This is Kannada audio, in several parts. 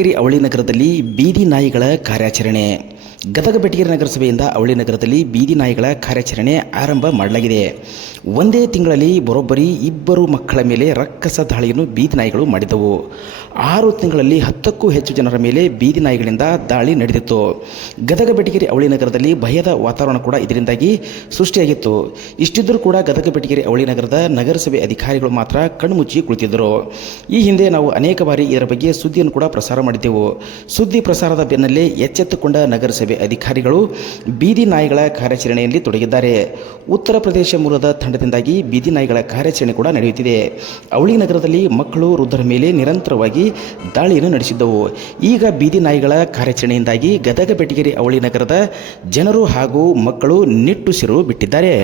ಬೆಟಗೇರಿ ಅವಳಿ ನಗರದಲ್ಲಿ ಬೀದಿ ನಾಯಿಗಳ ಕಾರ್ಯಾಚರಣೆ. ಗದಗ ಬೆಟಗೇರಿ ನಗರಸಭೆಯಿಂದ ಅವಳಿ ನಗರದಲ್ಲಿ ಬೀದಿ ನಾಯಿಗಳ ಕಾರ್ಯಾಚರಣೆ ಆರಂಭ ಮಾಡಲಾಗಿದೆ. ಒಂದೇ ತಿಂಗಳಲ್ಲಿ ಬರೋಬ್ಬರಿ ಇಬ್ಬರು ಮಕ್ಕಳ ಮೇಲೆ ರಕ್ಕಸ ದಾಳಿಯನ್ನು ಬೀದಿ ನಾಯಿಗಳು ಮಾಡಿದವು ಆರು ತಿಂಗಳಲ್ಲಿ ಹತ್ತಕ್ಕೂ ಹೆಚ್ಚು ಜನರ ಮೇಲೆ ಬೀದಿ ನಾಯಿಗಳಿಂದ ದಾಳಿ ನಡೆದಿತ್ತು. ಗದಗ ಬೆಟಗೇರಿ ಅವಳಿ ನಗರದಲ್ಲಿ ಭಯದ ವಾತಾವರಣ ಕೂಡ ಇದರಿಂದಾಗಿ ಸೃಷ್ಟಿಯಾಗಿತ್ತು. ಇಷ್ಟಿದ್ದರೂ ಕೂಡ ಗದಗ ಬೆಟಗೇರಿ ಅವಳಿ ನಗರದ ನಗರಸಭೆ ಅಧಿಕಾರಿಗಳು ಮಾತ್ರ ಕಣ್ಮುಚ್ಚಿ ಕುಳಿತಿದ್ದರು. ಈ ಹಿಂದೆ ನಾವು ಅನೇಕ ಬಾರಿ ಇದರ ಬಗ್ಗೆ ಸುದ್ದಿಯನ್ನು ಕೂಡ ಪ್ರಸಾರ ಮಾಡಿದ್ದೆವು ಸುದ್ದಿ ಪ್ರಸಾರದ ಬೆನ್ನಲ್ಲೇ ಎಚ್ಚೆತ್ತುಕೊಂಡ ನಗರಸಭೆ ಅಧಿಕಾರಿಗಳು ಬೀದಿ ನಾಯಿಗಳ ಕಾರ್ಯಾಚರಣೆಯಲ್ಲಿ ತೊಡಗಿದ್ದಾರೆ. ಉತ್ತರ ಪ್ರದೇಶ ಮೂಲದ ತಂಡದಿಂದಾಗಿ ಬೀದಿ ನಾಯಿಗಳ ಕಾರ್ಯಾಚರಣೆ ಕೂಡ ನಡೆಯುತ್ತಿದೆ. ಅವಳಿ ನಗರದಲ್ಲಿ ಮಕ್ಕಳು, ವೃದ್ಧರ ಮೇಲೆ ನಿರಂತರವಾಗಿ ದಾಳಿಯನ್ನು ನಡೆಸಿದ್ದವು. ಈಗ ಬೀದಿ ನಾಯಿಗಳ ಕಾರ್ಯಾಚರಣೆಯಿಂದಾಗಿ ಗದಗ ಬೆಟಗೇರಿ ಅವಳಿ ನಗರದ ಜನರು ಹಾಗೂ ಮಕ್ಕಳು ನಿಟ್ಟುಸಿರು ಬಿಟ್ಟಿದ್ದಾರೆ.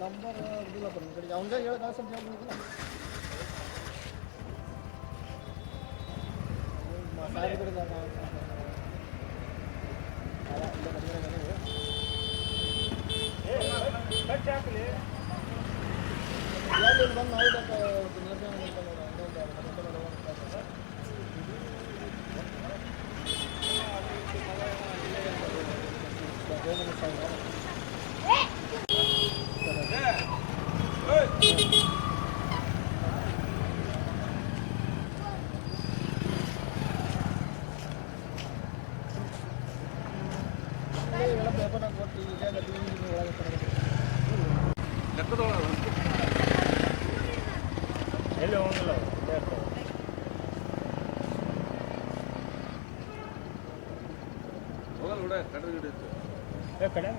ನಂಬರ್ ಇದಿಲ್ಲ ಬನ್ನಿ ಕಡೆಗೆ ಅವನಿಗೆ ಹೇಳಿ ನಾನು ಸ್ವಲ್ಪ ಹೇಳ್ಬಿಡ್ತೀನಿ. ಮ- ಸಾರಿ ಬಿಡಿದ ಎಲ್ಲಿ ಹೋಗಲ್ಲ ಹೋಗಲ್ಲ ಬಿಡ ಕಡೆ ಹಿಡಿತು ಏ ಕಡೆ